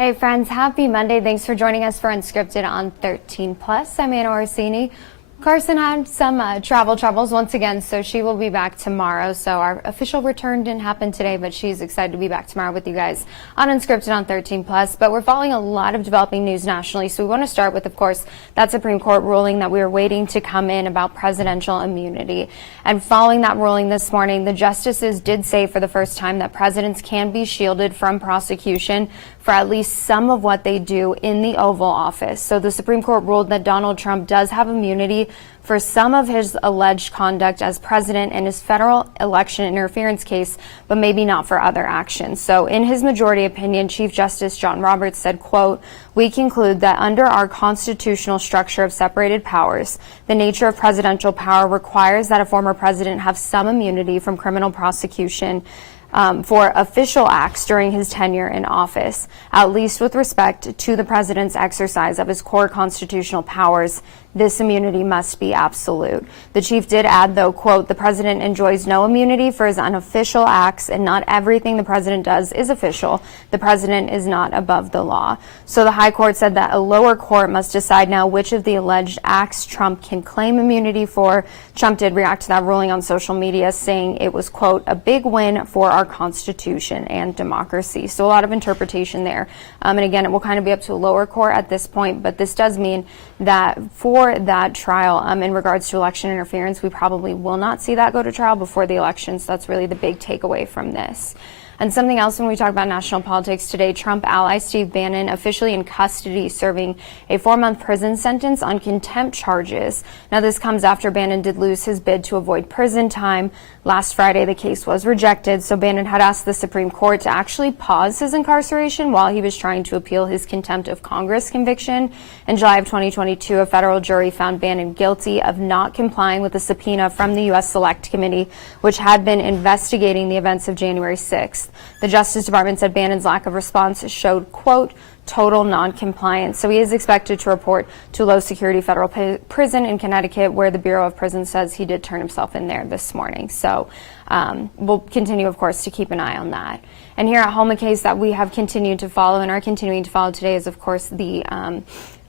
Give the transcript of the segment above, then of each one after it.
Hey friends, happy Monday. Thanks for joining us for Unscripted on 13 Plus. I'm Anna Orsini. Carson had some travel troubles once again, so she will be back tomorrow. So our official return didn't happen today, but she's excited to be back tomorrow with you guys on Unscripted on 13 Plus. But we're following a lot of developing news nationally, so we want to start with, of course, that Supreme Court ruling that we were waiting to come in about presidential immunity. And following that ruling this morning, the justices did say for the first time that presidents can be shielded from prosecution for at least some of what they do in the Oval Office. So the Supreme Court ruled that Donald Trump does have immunity for some of his alleged conduct as president in his federal election interference case, but maybe not for other actions. So in his majority opinion, Chief Justice John Roberts said, quote, "We conclude that under our constitutional structure of separated powers, the nature of presidential power requires that a former president have some immunity from criminal prosecution for official acts during his tenure in office, at least with respect to the president's exercise of his core constitutional powers. This immunity must be absolute." The chief did add, though, quote, "The president enjoys no immunity for his unofficial acts, and not everything the president does is official. The president is not above the law." So the high court said that a lower court must decide now which of the alleged acts Trump can claim immunity for. Trump did react to that ruling on social media, saying it was, quote, "a big win for our Constitution and democracy." So a lot of interpretation there. And again, it will kind of be up to a lower court at this point, but this does mean that for that trial in regards to election interference, we probably will not see that go to trial before the elections. That's really the big takeaway from this. And something else when we talk about national politics today, Trump ally Steve Bannon officially in custody serving a 4-month prison sentence on contempt charges. Now this comes after Bannon did lose his bid to avoid prison time. Last Friday, the case was rejected, so Bannon had asked the Supreme Court to actually pause his incarceration while he was trying to appeal his contempt of Congress conviction. In July of 2022, a federal jury found Bannon guilty of not complying with a subpoena from the U.S. Select Committee, which had been investigating the events of January 6th. The Justice Department said Bannon's lack of response showed, quote, "total non-compliance." So he is expected to report to a low-security federal prison in Connecticut, where the Bureau of Prisons says he did turn himself in there this morning. So we'll continue, of course, to keep an eye on that. And here at home, a case that we have continued to follow and are continuing to follow today is, of course, the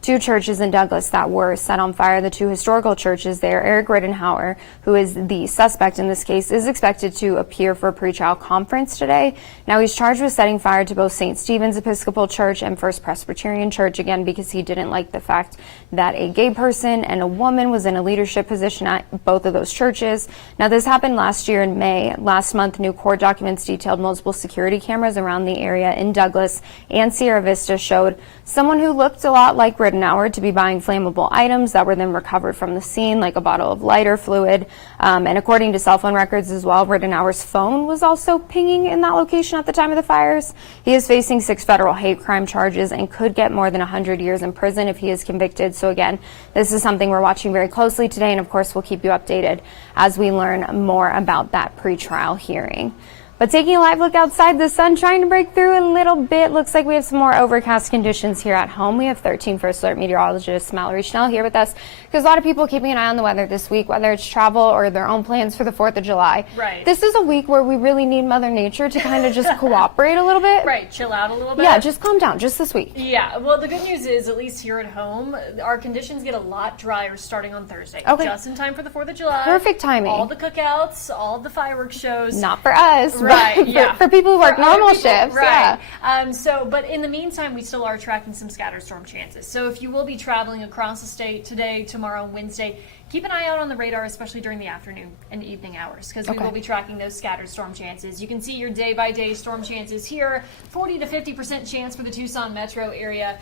2 churches in Douglas that were set on fire, the 2 historical churches there. Eric Rittenhauer, who is the suspect in this case, is expected to appear for a pretrial conference today. Now, he's charged with setting fire to both St. Stephen's Episcopal Church and First Presbyterian Church, again, because he didn't like the fact that a gay person and a woman was in a leadership position at both of those churches. Now, this happened last year in May. Last month, new court documents detailed multiple security cameras around the area in Douglas and Sierra Vista showed someone who looked a lot like Rittenhauer to be buying flammable items that were then recovered from the scene, like a bottle of lighter fluid. And according to cell phone records as well, Rittenhauer's phone was also pinging in that location at the time of the fires. He is facing 6 federal hate crime charges and could get more than 100 years in prison if he is convicted. So again, this is something we're watching very closely today, and of course we'll keep you updated as we learn more about that pretrial hearing. But taking a live look outside, the sun trying to break through a little bit. Looks like we have some more overcast conditions here at home. We have 13 First Alert meteorologist Mallory Schnell here with us because a lot of people keeping an eye on the weather this week, whether it's travel or their own plans for the 4th of July. Right. This is a week where we really need Mother Nature to kind of just cooperate a little bit. Right, chill out a little bit. Yeah, just calm down just this week. Yeah, well, the good news is, at least here at home, our conditions get a lot drier starting on Thursday. Okay. Just in time for the 4th of July. Perfect timing. All the cookouts, all the fireworks shows. Not for us, right? But Yeah. for people who work For other normal people, shifts. right? Yeah. But in the meantime, we still are tracking some scattered storm chances. So if you will be traveling across the state today, tomorrow, and Wednesday, keep an eye out on the radar, especially during the afternoon and evening hours, because we will be tracking those scattered storm chances. You can see your day-by-day storm chances here. 40 to 50% chance for the Tucson metro area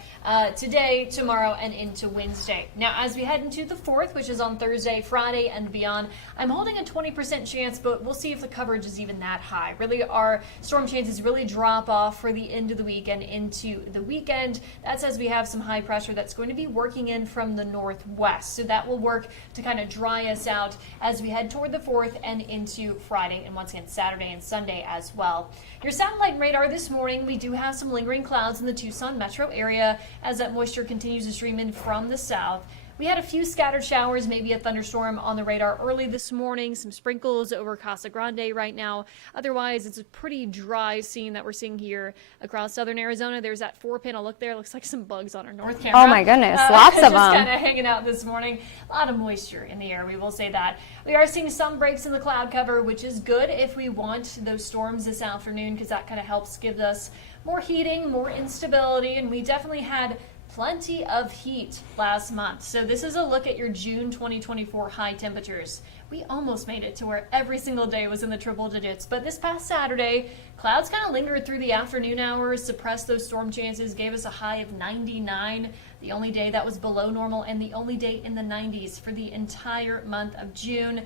today, tomorrow, and into Wednesday. Now, as we head into the 4th, which is on Thursday, Friday, and beyond, I'm holding a 20% chance, but we'll see if the coverage is even that high. Really, our storm chances really drop off for the end of the week and into the weekend. That's as we have some high pressure that's going to be working in from the northwest. So that will work to kind of dry us out as we head toward the 4th and into Friday, and once again Saturday and Sunday as well. Your satellite radar this morning, we do have some lingering clouds in the Tucson metro area as that moisture continues to stream in from the south. We had a few scattered showers, maybe a thunderstorm on the radar early this morning, some sprinkles over Casa Grande right now. Otherwise, it's a pretty dry scene that we're seeing here across southern Arizona. There's that 4-panel look there. Looks like some bugs on our north camera. Oh my goodness, lots of them. Just kind of hanging out this morning. A lot of moisture in the air, we will say that. We are seeing some breaks in the cloud cover, which is good if we want those storms this afternoon, because that kind of helps give us more heating, more instability, and we definitely had plenty of heat last month. So this is a look at your June 2024 high temperatures. We almost made it to where every single day was in the triple digits, but this past Saturday, clouds kind of lingered through the afternoon hours, suppressed those storm chances, gave us a high of 99, the only day that was below normal and the only day in the 90s for the entire month of June.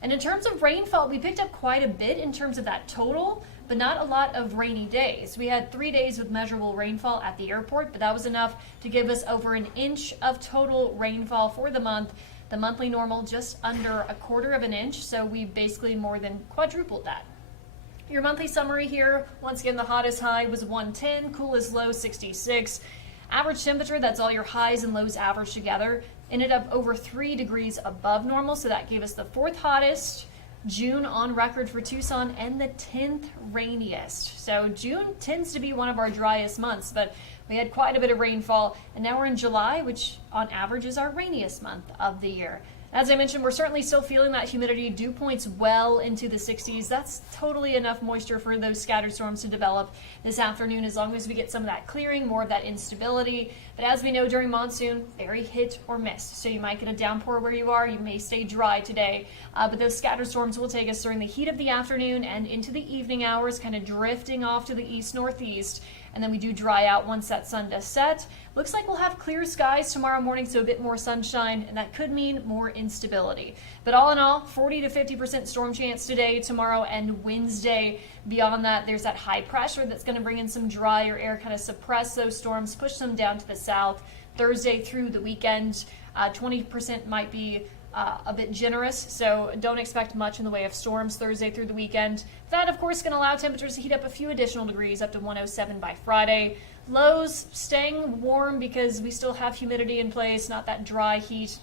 And in terms of rainfall, we picked up quite a bit in terms of that total, but not a lot of rainy days. We had 3 days with measurable rainfall at the airport, but that was enough to give us over an inch of total rainfall for the month. The monthly normal just under a quarter of an inch, so we basically more than quadrupled that. Your monthly summary here, once again, the hottest high was 110, coolest low 66. Average temperature, that's all your highs and lows averaged together, ended up over 3 degrees above normal, so that gave us the 4th hottest June on record for Tucson and the 10th rainiest. So June tends to be one of our driest months, but we had quite a bit of rainfall, and now we're in July, which on average is our rainiest month of the year. As I mentioned, we're certainly still feeling that humidity. Dew points well into the 60s. That's totally enough moisture for those scattered storms to develop this afternoon, as long as we get some of that clearing, more of that instability. But as we know, during monsoon, very hit or miss. So you might get a downpour where you are. You may stay dry today. But those scattered storms will take us during the heat of the afternoon and into the evening hours, kind of drifting off to the east-northeast. And then we do dry out once that sun does set. Looks like we'll have clear skies tomorrow morning, so a bit more sunshine, and that could mean more instability. But all in all, 40 to 50% storm chance today, tomorrow, and Wednesday. Beyond that, there's that high pressure that's going to bring in some drier air, kind of suppress those storms, push them down to the south. Thursday through the weekend, 20% might be a bit generous, so don't expect much in the way of storms Thursday through the weekend. That, of course, is going to allow temperatures to heat up a few additional degrees, up to 107 by Friday. Lows staying warm because we still have humidity in place, not that dry heat,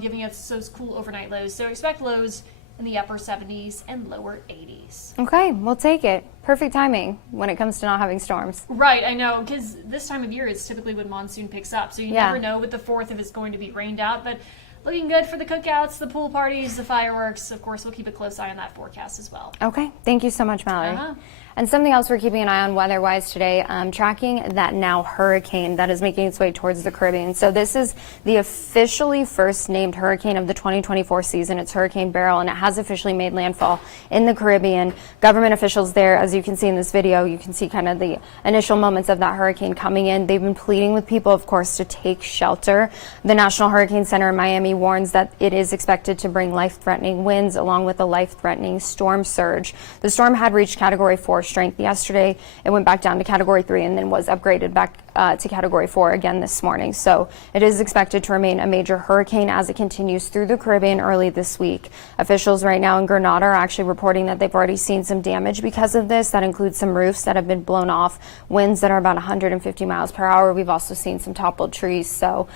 giving us those cool overnight lows. So expect lows in the upper 70s and lower 80s. Okay, we'll take it. Perfect timing when it comes to not having storms. Right, I know, because this time of year is typically when monsoon picks up, so you never know with the 4th if it's going to be rained out, but looking good for the cookouts, the pool parties, the fireworks. Of course, we'll keep a close eye on that forecast as well. Okay, thank you so much, Mallory. And something else we're keeping an eye on weather-wise today, tracking that now hurricane that is making its way towards the Caribbean. So this is the officially first named hurricane of the 2024 season. It's Hurricane Beryl, and it has officially made landfall in the Caribbean. Government officials there, as you can see in this video, you can see kind of the initial moments of that hurricane coming in. They've been pleading with people, of course, to take shelter. The National Hurricane Center in Miami warns that it is expected to bring life-threatening winds along with a life-threatening storm surge. The storm had reached Category 4 strength yesterday. It went back down to Category 3 and then was upgraded back to Category 4 again this morning. So it is expected to remain a major hurricane as it continues through the Caribbean early this week. Officials right now in Grenada are actually reporting that they've already seen some damage because of this. That includes some roofs that have been blown off, winds that are about 150 miles per hour. We've also seen some toppled trees. So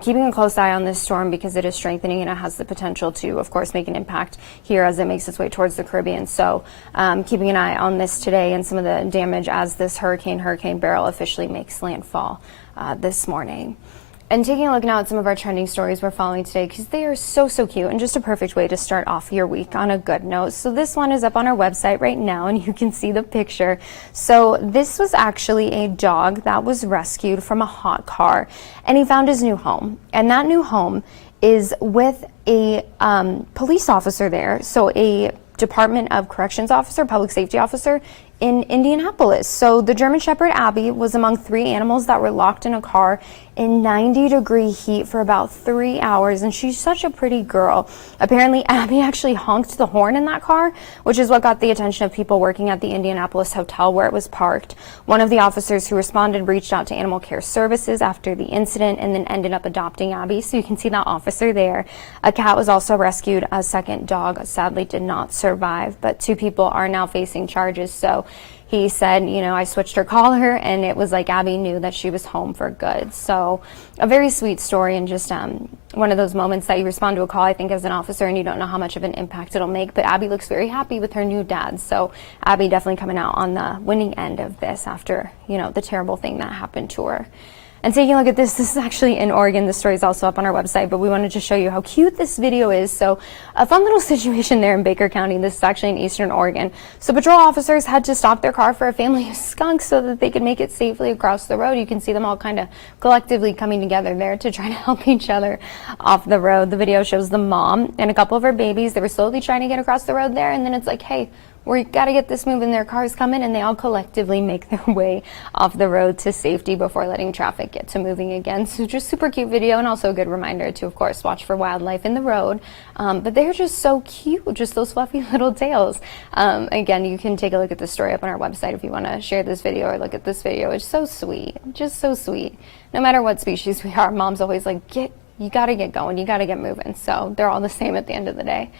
keeping a close eye on this storm because it is strengthening and it has the potential to, of course, make an impact here as it makes its way towards the Caribbean. So keeping an eye on this today and some of the damage as this Hurricane Beryl officially makes landfall this morning. And taking a look now at some of our trending stories we're following today because they are so cute and just a perfect way to start off your week on a good note. So this one is up on our website right now and you can see the picture. So this was actually a dog that was rescued from a hot car and he found his new home. And that new home is with a police officer there. So a Department of Corrections officer, public safety officer in Indianapolis. So the German Shepherd Abby was among 3 animals that were locked in a car in 90-degree heat for about 3 hours, and she's such a pretty girl. Apparently, Abby actually honked the horn in that car, which is what got the attention of people working at the Indianapolis hotel where it was parked. One of the officers who responded reached out to Animal Care Services after the incident and then ended up adopting Abby, so you can see that officer there. A cat was also rescued. A second dog sadly did not survive, but 2 people are now facing charges, so he said, you know, I switched her collar and it was like Abby knew that she was home for good. So a very sweet story, and just one of those moments that you respond to a call, I think, as an officer, and you don't know how much of an impact it'll make. But Abby looks very happy with her new dad. So Abby definitely coming out on the winning end of this after, you know, the terrible thing that happened to her. And taking a look at this is actually in Oregon. The story is also up on our website, but we wanted to show you how cute this video is. So a fun little situation there in Baker County. This is actually in eastern Oregon. So patrol officers had to stop their car for a family of skunks so that they could make it safely across the road. You can see them all kind of collectively coming together there to try to help each other off the road. The video shows the mom and a couple of her babies. They were slowly trying to get across the road there, and then it's like, hey, we got to get this moving. Their cars coming, and they all collectively make their way off the road to safety before letting traffic get to moving again. So just super cute video, and also a good reminder to, of course, watch for wildlife in the road. But they're just so cute, just those fluffy little tails. Again, you can take a look at the story up on our website if you want to share this video or look at this video. It's so sweet, just so sweet. No matter what species we are, mom's always like, you got to get going, you got to get moving. So they're all the same at the end of the day.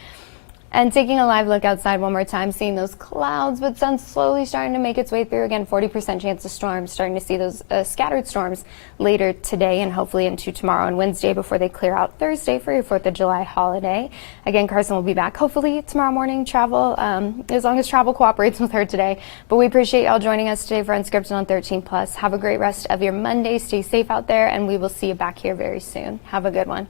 And taking a live look outside one more time, seeing those clouds, but sun slowly starting to make its way through. Again, 40% chance of storms, starting to see those scattered storms later today and hopefully into tomorrow and Wednesday before they clear out Thursday for your 4th of July holiday. Again, Carson will be back hopefully tomorrow morning, travel, as long as travel cooperates with her today. But we appreciate y'all joining us today for Unscripted on 13 Plus. Have a great rest of your Monday. Stay safe out there, and we will see you back here very soon. Have a good one.